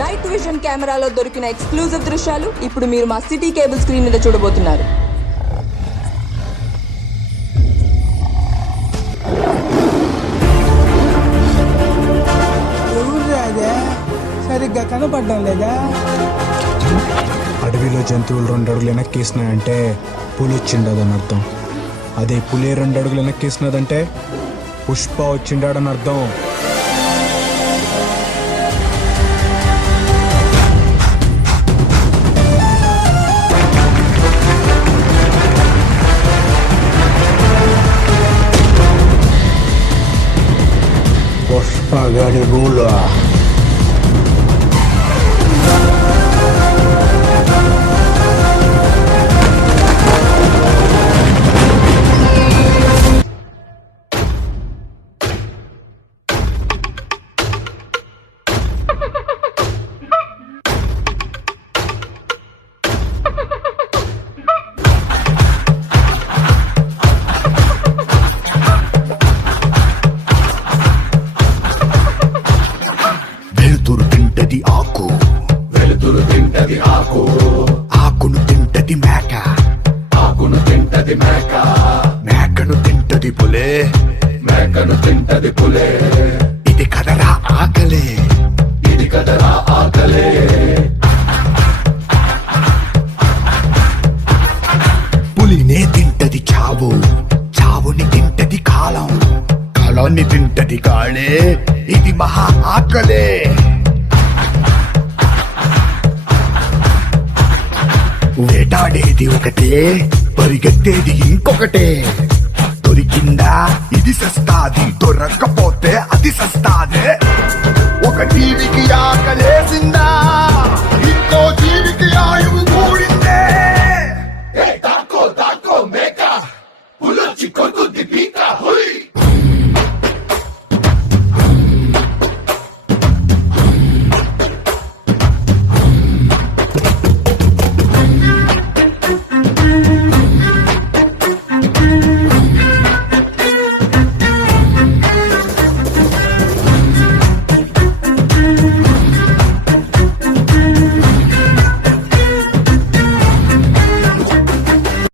Night vision కెమెరాలో దొరికిన exclusive దృశ్యాలు ఇప్పుడు మీరు మా సిటీ కేబుల్ స్క్రీన్ మీద చూడబోతున్నారు. సరిగ్గా కనపడడం లేదా? అడవిలో జంతువులు 2 అడుగులు వెనక్కేసినాయంటే పులి వచ్చిండదని అర్థం. అదే పులి 2 అడుగులు వెనక్కేసినదంటే పుష్ప వచ్చిండాడని అర్థం. పుష్ప గాడి రూల్. ఆకును తింటది మేక, మేకను తింటది పులే, ఇది కదరా ఆకలే, పులినే తింటది చావు, చావుని తింటది కాలం, కాలాన్ని తింటది కాళే, ఇది మహా ఆకలే. వేటాడేది ఒకటే, పరిగెత్తేది ఇంకొకటే. దొరికిందా ఇది సస్తాది, దొరక్కపోతే అది సస్తాదే. ఒక జీవికి ఆకలేసిందా, ఇంకో జీవికి ఆయువు కూడిందే. తాకో మేక, పులొచ్చి కొరుకుద్ది పీక.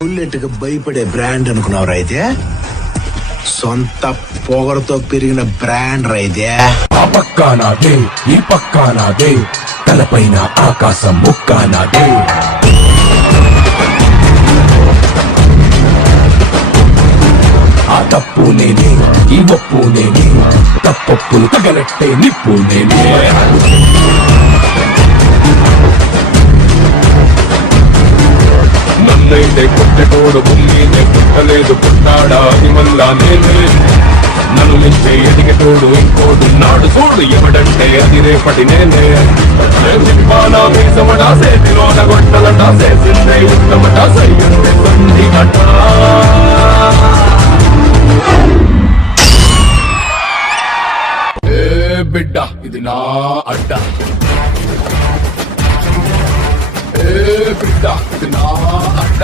బుల్లెట్కి భయపడే బ్రాండ్ అనుకున్నావు అయితే, సొంత పొగరతో పెరిగిన బ్రాండ్ రైతే. ఆ పక్కా నాదే, ఈ పక్కా నాదే, తలపైన ఆకాశం ముక్కా నాదే. ఆ తప్పు నేనే, ఈ ఒప్పు నేనే, తప్పొప్పులు తగలట్టే నిప్పు నేనే. నన్నైతే పుట్టెటోడు భూమినే పుట్టలేదు, పుట్టాడా అది మళ్ళా నేనే. నన్ను మించే ఎదిగేటోడు ఇంకోడున్నాడు చూడు, ఎవడంటే అది రేపటి నేనే. చెప్పానా మీసమటా, సేతిలోన గొట్టలటా, చేసిందే ఉత్తమట, సయ్యుంది సంధిగట. ఏ బిడ్డ ఇది నా అడ్డ, ఏ బిడ్డ ఇది నా అడ్డ,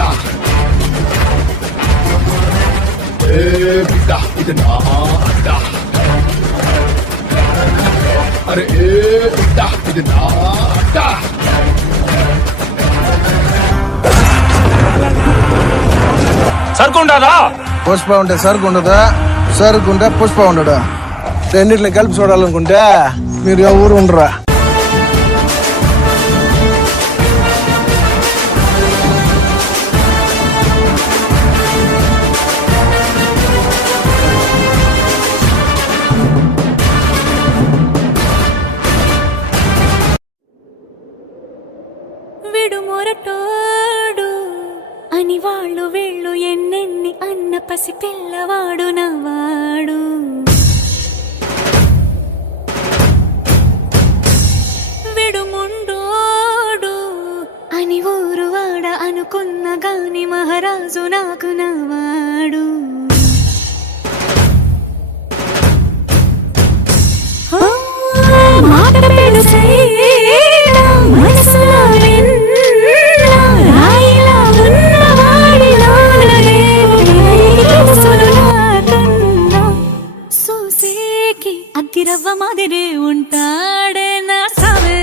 ఏ బిడ్డ ఇది నా అడ్డ, అరే ఏ బిడ్డ ఇది నా అడ్డ. సరుకుండారా? పుష్ప ఉంటే సరుకు ఉండదా, సరుకు ఉంటే పుష్ప ఉండడా? రెండిట్ని కలిపి చూడాలనుకుంటే మీరు ఎవరు ఉండరా? విడుమొరటోడు అని వాళ్ళు వీళ్ళు ఎన్నెన్ని అన్న పసి పిల్లవాడు నవ్వాడు. విడుముండోడు అని ఊరు వాడ అనుకున్న గాని మహారాజు నాకు నవ్వాడు. మాట మనసులో రాయిలా ఉన్నవాడిలా సూసేకి అగ్గిరవ్వ మాదిరే ఉంటాడే నా సావే.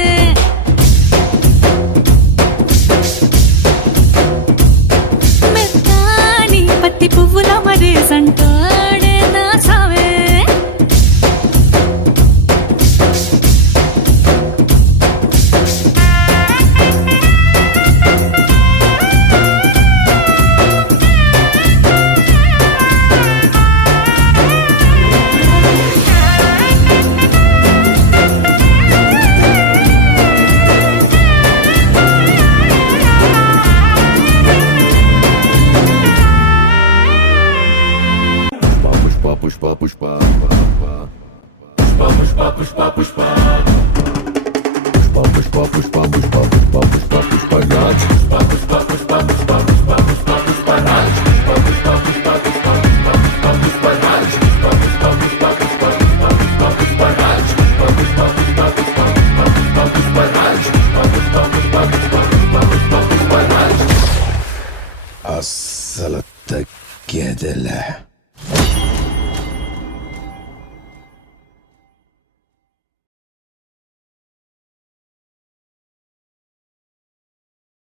అస్సలు తగ్గేదేలే.